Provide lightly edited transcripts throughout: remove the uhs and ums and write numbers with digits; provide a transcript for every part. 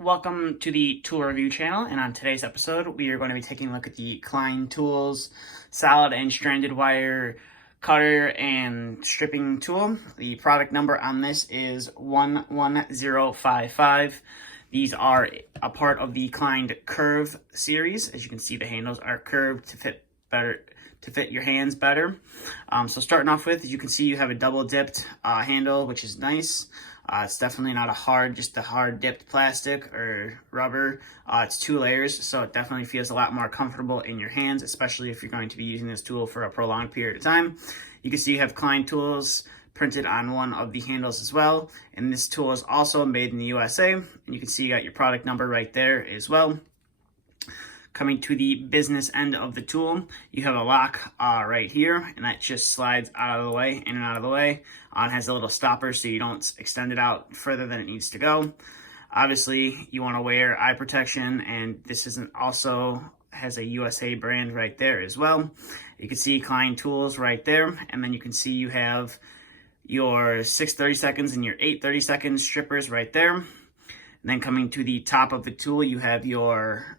Welcome to the tool review channel, and on today's episode we are going to be taking a look at the Klein Tools solid and stranded wire cutter and stripping tool. The product number on this is 11055. These are a part of the Klein Kurve series. As you can see, the handles are curved to fit your hands better. So starting off with, as you can see, you have a double dipped handle, which is nice. It's definitely not just a hard dipped plastic or rubber. It's 2 layers, so it definitely feels a lot more comfortable in your hands, especially if you're going to be using this tool for a prolonged period of time. You can see you have Klein Tools printed on one of the handles as well, and this tool is also made in the USA, and you can see you got your product number right there as well. Coming to the business end of the tool, you have a lock right here, and that just slides out of the way, in and out of the way. It has a little stopper so you don't extend it out further than it needs to go. Obviously, you want to wear eye protection, and this also has a USA brand right there as well. You can see Klein Tools right there, and then you can see you have your 6 30-seconds and your 8 30-second strippers right there. And then coming to the top of the tool, you have your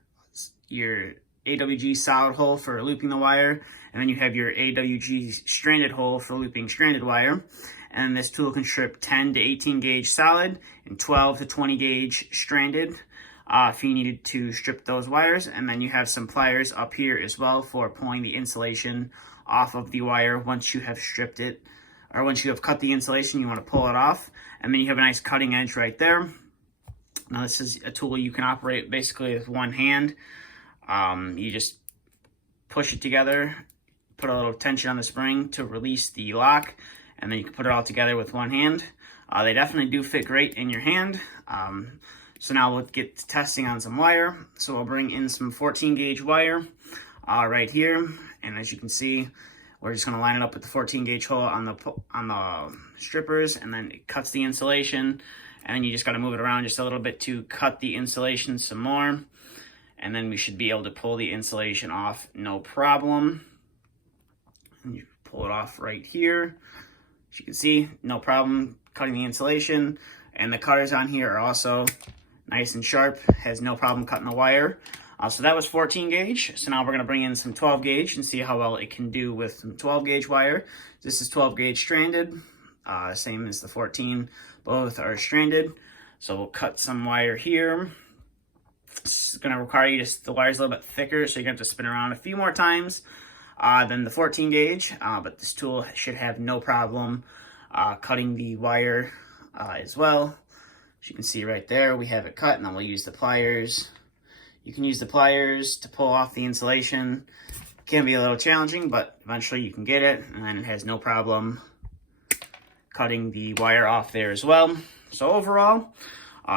AWG solid hole for looping the wire, and then you have your AWG stranded hole for looping stranded wire. And this tool can strip 10 to 18 gauge solid and 12 to 20 gauge stranded if you needed to strip those wires. And then you have some pliers up here as well for pulling the insulation off of the wire once you have stripped it, or once you have cut the insulation, you want to pull it off. And then you have a nice cutting edge right there. Now this is a tool you can operate basically with one hand. You just push it together, put a little tension on the spring to release the lock, and then you can put it all together with one hand. They definitely do fit great in your hand. So now we'll get to testing on some wire. So we'll bring in some 14 gauge wire right here, and as you can see, we're just going to line it up with the 14 gauge hole on the strippers, and then it cuts the insulation, and then you just got to move it around just a little bit to cut the insulation some more. And then we should be able to pull the insulation off, no problem. And you pull it off right here. As you can see, no problem cutting the insulation. And the cutters on here are also nice and sharp, has no problem cutting the wire. So that was 14 gauge. So now we're gonna bring in some 12 gauge and see how well it can do with some 12 gauge wire. This is 12 gauge stranded, same as the 14, both are stranded. So we'll cut some wire here. It's going to require you the wire's a little bit thicker, so you're going to have to spin around a few more times than the 14 gauge, but this tool should have no problem cutting the wire as well. As you can see right there, we have it cut, and then we'll use the pliers. You can use the pliers to pull off the insulation. It can be a little challenging, but eventually you can get it, and then it has no problem cutting the wire off there as well. So overall,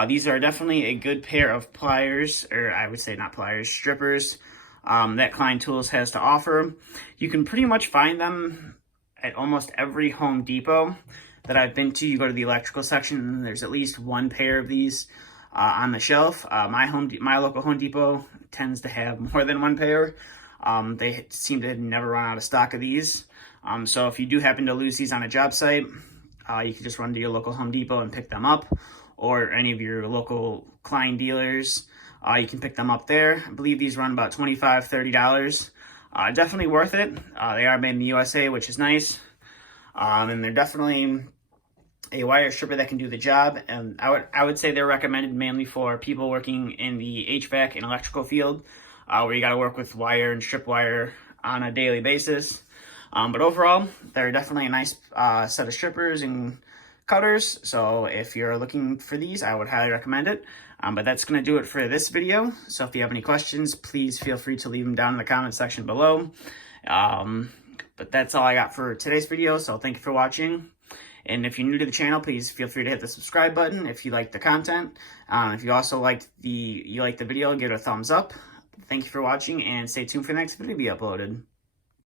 these are definitely a good pair of pliers, or I would say not pliers, strippers, that Klein Tools has to offer. You can pretty much find them at almost every Home Depot that I've been to. You go to the electrical section, and there's at least one pair of these on the shelf. My local Home Depot tends to have more than one pair. They seem to never run out of stock of these. So if you do happen to lose these on a job site, you can just run to your local Home Depot and pick them up, or any of your local Klein dealers. You can pick them up there. I believe these run about $25, $30. Definitely worth it. They are made in the USA, which is nice. And they're definitely a wire stripper that can do the job. And I would say they're recommended mainly for people working in the HVAC and electrical field, where you got to work with wire and strip wire on a daily basis. But overall, they're definitely a nice set of strippers and cutters. So if you're looking for these, I would highly recommend it. But that's going to do it for this video. So if you have any questions, please feel free to leave them down in the comment section below. But that's all I got for today's video. So thank you for watching. And if you're new to the channel, please feel free to hit the subscribe button if you like the content. If you also liked the video, give it a thumbs up. Thank you for watching, and stay tuned for the next video to be uploaded.